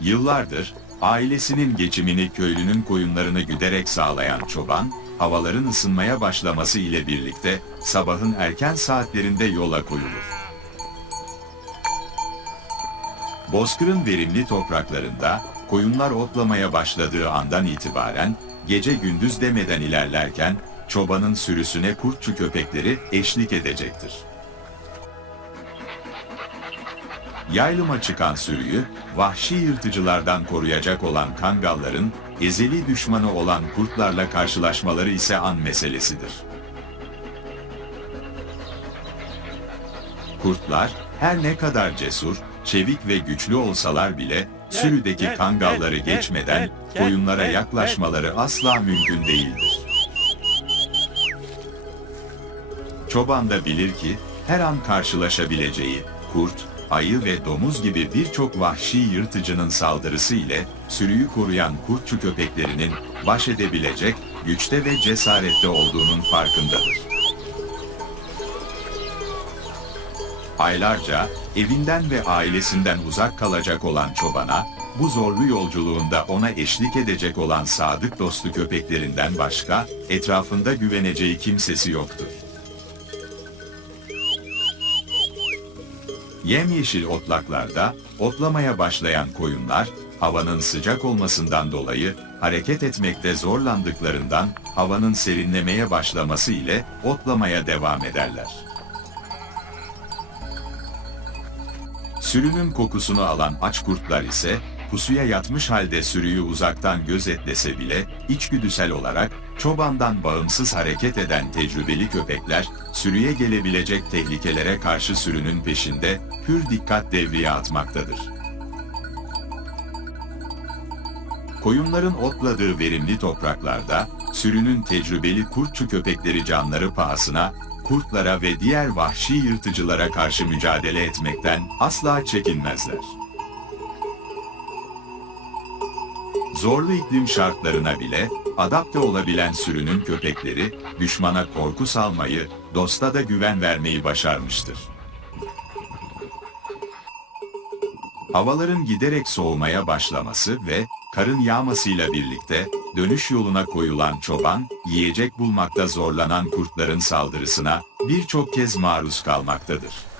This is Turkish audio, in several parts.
Yıllardır ailesinin geçimini köylünün koyunlarını güderek sağlayan çoban, havaların ısınmaya başlaması ile birlikte sabahın erken saatlerinde yola koyulur. Bozkır'ın verimli topraklarında koyunlar otlamaya başladığı andan itibaren gece gündüz demeden ilerlerken çobanın sürüsüne kurtçu köpekleri eşlik edecektir. Yaylıma çıkan sürüyü vahşi yırtıcılardan koruyacak olan kangalların ezeli düşmanı olan kurtlarla karşılaşmaları ise an meselesidir. Kurtlar her ne kadar cesur, çevik ve güçlü olsalar bile sürüdeki kangalları geçmeden koyunlara yaklaşmaları asla mümkün değildir. Çoban da bilir ki her an karşılaşabileceği kurt, ayı ve domuz gibi birçok vahşi yırtıcının saldırısı ile sürüyü koruyan kurtçu köpeklerinin baş edebilecek güçte ve cesarette olduğunun farkındadır. Aylarca evinden ve ailesinden uzak kalacak olan çobana, bu zorlu yolculuğunda ona eşlik edecek olan sadık dostu köpeklerinden başka, etrafında güveneceği kimsesi yoktur. Yemyeşil otlaklarda otlamaya başlayan koyunlar, havanın sıcak olmasından dolayı hareket etmekte zorlandıklarından havanın serinlemeye başlaması ile otlamaya devam ederler. Sürünün kokusunu alan aç kurtlar ise pusuya yatmış halde sürüyü uzaktan gözetlese bile içgüdüsel olarak çobandan bağımsız hareket eden tecrübeli köpekler sürüye gelebilecek tehlikelere karşı sürünün peşinde hür dikkat devreye atmaktadır. Koyunların otladığı verimli topraklarda sürünün tecrübeli kurtçu köpekleri canları pahasına kurtlara ve diğer vahşi yırtıcılara karşı mücadele etmekten asla çekinmezler. Zorlu iklim şartlarına bile adapte olabilen sürünün köpekleri düşmana korku salmayı, dosta da güven vermeyi başarmıştır. Havaların giderek soğumaya başlaması ve karın yağmasıyla birlikte dönüş yoluna koyulan çoban, yiyecek bulmakta zorlanan kurtların saldırısına birçok kez maruz kalmaktadır.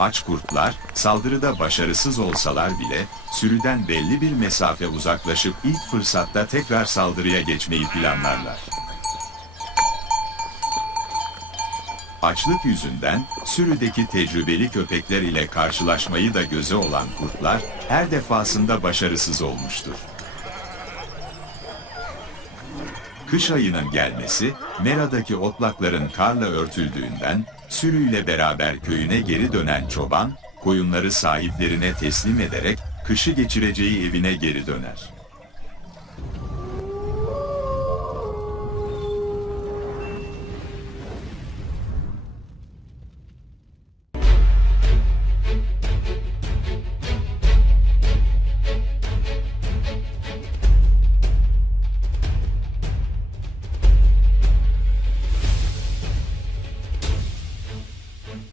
Aç kurtlar, saldırıda başarısız olsalar bile, sürüden belli bir mesafe uzaklaşıp ilk fırsatta tekrar saldırıya geçmeyi planlarlar. Açlık yüzünden sürüdeki tecrübeli köpekler ile karşılaşmayı da göze olan kurtlar her defasında başarısız olmuştur. Kış ayının gelmesi, Mera'daki otlakların karla örtüldüğünden sürüyle beraber köyüne geri dönen çoban, koyunları sahiplerine teslim ederek kışı geçireceği evine geri döner.